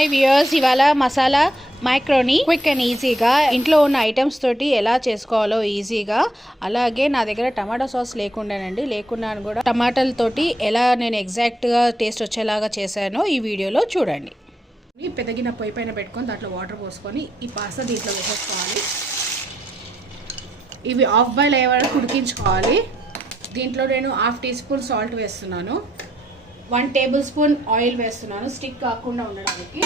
Hi viewers, ఇవాళ masala macaroni quick and ఈజీగా ఇంట్లో ఉన్న ఐటమ్స్ తోటి ఎలా చేసుకోవాలో ఈజీగా, అలాగే నా దగ్గర టమాటా సాస్ లేకుండా కూడా టమాటాలతోటి ఎలా నేను ఎగ్జాక్ట్గా టేస్ట్ వచ్చేలాగా చేశానో ఈ వీడియోలో చూడండి. పెద్ద గిన్నె పొయ్యి పైన పెట్టుకొని దాంట్లో వాటర్ పోసుకొని ఈ పాస్తా దీంట్లో వేసేసుకోవాలి. ఇవి హాఫ్ బాయిల్ అయ్యే వరకు ఉడికించుకోవాలి. దీంట్లో నేను 1/2 టీ స్పూన్ సాల్ట్ వేస్తున్నాను, 1 టేబుల్ స్పూన్ ఆయిల్ వేస్తున్నాను స్టిక్ కాకుండా ఉండడానికి.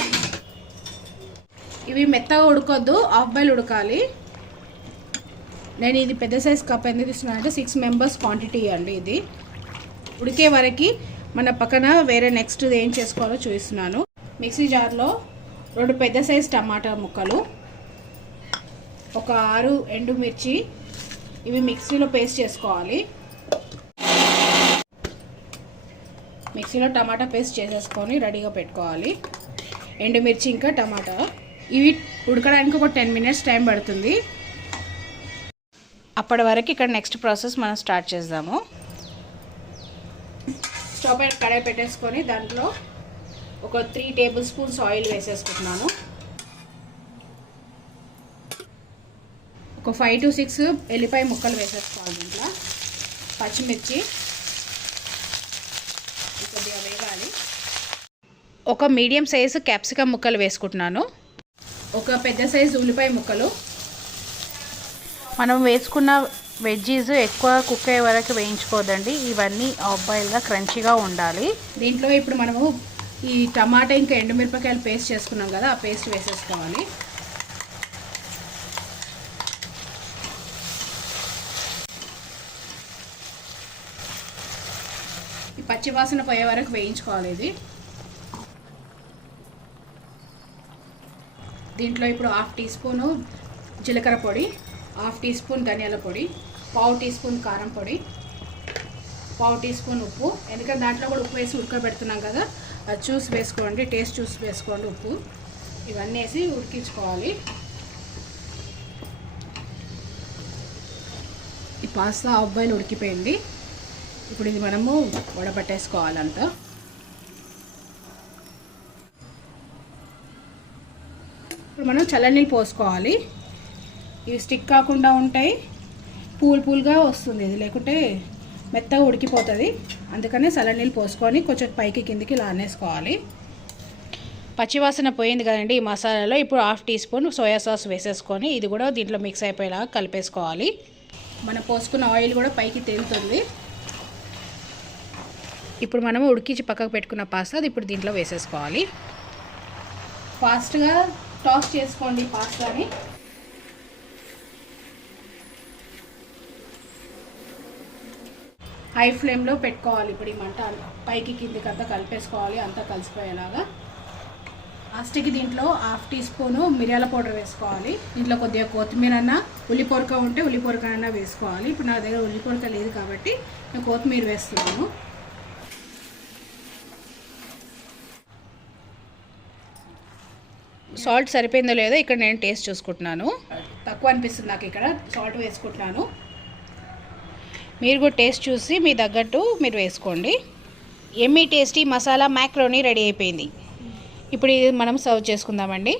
ఇవి మెత్తగా ఉడకొద్దు, హాఫ్ బాయిల్ ఉడకాలి. నేను ఇది పెద్ద సైజ్ కప్ ఎందుకు ఇస్తున్నాను అంటే 6 మెంబర్స్ క్వాంటిటీ అండి. ఇది ఉడికే వరకు మన పక్కన వేరే నెక్స్ట్ ఏం చేసుకోవాలో చూపిస్తున్నాను. మిక్సీ జార్లో 2 పెద్ద సైజ్ టమాటా ముక్కలు, ఒక 6 ఎండుమిర్చి, ఇవి మిక్సీలో పేస్ట్ చేసుకోవాలి. మిక్సీలో టమాటా పేస్ట్ చేసేసుకొని రెడీగా పెట్టుకోవాలి. ఎండుమిర్చి ఇంకా టమాటా ఇవి ఉడకడానికి ఒక 10 మినిట్స్ టైం పడుతుంది. అప్పటి వరకు ఇక్కడ నెక్స్ట్ ప్రాసెస్ మనం స్టార్ట్ చేద్దాము. స్టవ్ పైన కడాయి పెట్టేసుకొని దాంట్లో ఒక 3 టేబుల్ స్పూన్స్ ఆయిల్ వేసేసుకుంటున్నాను. ఒక 5 to 6 ఎల్లిపాయ ముక్కలు వేసేసుకోవాలి. దీంట్లో పచ్చిమిర్చి కొద్దిగా వేగాలి. ఒక మీడియం సైజు క్యాప్సికమ్ ముక్కలు వేసుకుంటున్నాను. ఒక పెద్ద సైజు ఉల్లిపాయ ముక్కలు. మనం వేసుకున్న వెజ్జీస్ ఎక్కువ కుక్ అయ్యే వరకు వేయించుకోదండి. ఇవన్నీ హాఫ్ బాయిల్గా క్రంచీగా ఉండాలి. దీంట్లో ఇప్పుడు మనము ఈ టమాటా ఇంకా ఎండుమిరపకాయలు పేస్ట్ చేసుకున్నాం కదా, ఆ పేస్ట్ వేసేసుకోవాలి. ఈ పచ్చివాసన పోయే వరకు వేయించుకోవాలి. ఇది దీంట్లో ఇప్పుడు 1/2 టీ స్పూను జీలకర్ర పొడి, 1/2 టీ స్పూన్ ధనియాల పొడి, 1/2 టీ స్పూన్ కారం పొడి, 1/2 టీ స్పూన్ ఉప్పు. ఎందుకంటే దాంట్లో కూడా ఉప్పు వేసి ఉడకబెడుతున్నాం కదా, అది చూసి వేసుకోండి, టేస్ట్ చూసి వేసుకోండి ఉప్పు. ఇవన్నీ వేసి ఉడికించుకోవాలి. ఈ పాస్తా హాఫ్ బాయిల్ ఉడికిపోయింది. ఇప్పుడు ఇది మనము వడబట్టేసుకోవాలంతా. ఇప్పుడు మనం చల్లనీళ్ళు పోసుకోవాలి. ఇవి స్టిక్ కాకుండా ఉంటాయి, పూలుగా వస్తుంది. ఇది లేకుంటే మెత్తగా ఉడికిపోతుంది. అందుకని చల్లనీళ్ళు పోసుకొని కొంచెం పైకి కిందికి ఇలా అనేసుకోవాలి. పచ్చివాసన పోయింది కదండి ఈ మసాలాలో. ఇప్పుడు 1/2 టీ స్పూన్ సోయా సాస్ వేసేసుకొని ఇది కూడా దీంట్లో మిక్స్ అయిపోయేలాగా కలిపేసుకోవాలి. మనం పోసుకున్న ఆయిల్ కూడా పైకి తేలుతుంది. ఇప్పుడు మనము ఉడికించి పక్కకు పెట్టుకున్న పాస్తా అది ఇప్పుడు దీంట్లో వేసేసుకోవాలి. ఫాస్ట్గా టాస్ చేసుకోండి పాస్తాని. హై ఫ్లేమ్లో పెట్టుకోవాలి. ఇప్పుడు ఈ మంట పైకి కిందికి అంతా కలిపేసుకోవాలి, అంతా కలిసిపోయేలాగా. లాస్ట్కి దీంట్లో 1/2 టీ స్పూను మిరియాల పౌడర్ వేసుకోవాలి. దీంట్లో కొద్దిగా కొత్తిమీర అన్న, ఉల్లిపొరక ఉంటే ఉల్లిపొరక అన్న వేసుకోవాలి. ఇప్పుడు నా దగ్గర ఉల్లిపొరక లేదు కాబట్టి నేను కొత్తిమీర వేస్తున్నాను. సాల్ట్ సరిపోయిందో లేదో ఇక్కడ నేను టేస్ట్ చూసుకుంటున్నాను. తక్కువ అనిపిస్తుంది నాకు, ఇక్కడ సాల్ట్ వేసుకుంటున్నాను. మీరు కూడా టేస్ట్ చూసి మీ తగ్గట్టు మీరు వేసుకోండి. Emmy tasty masala macaroni ready అయిపోయింది. ఇప్పుడు ఇది మనం సర్వ్ చేసుకుందామండి.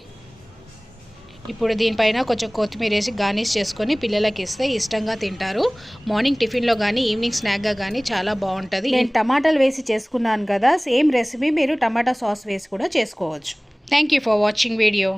ఇప్పుడు దీనిపైన కొంచెం కొత్తిమీర వేసి గార్నిష్ చేసుకొని పిల్లలకి ఇస్తే ఇష్టంగా తింటారు. మార్నింగ్ టిఫిన్లో కానీ ఈవినింగ్ స్నాక్గా కానీ చాలా బాగుంటుంది. నేను టమాటాలు వేసి చేసుకున్నాను కదా, సేమ్ రెసిపీ మీరు టమాటా సాస్ వేసి కూడా చేసుకోవచ్చు. Thank you for watching video.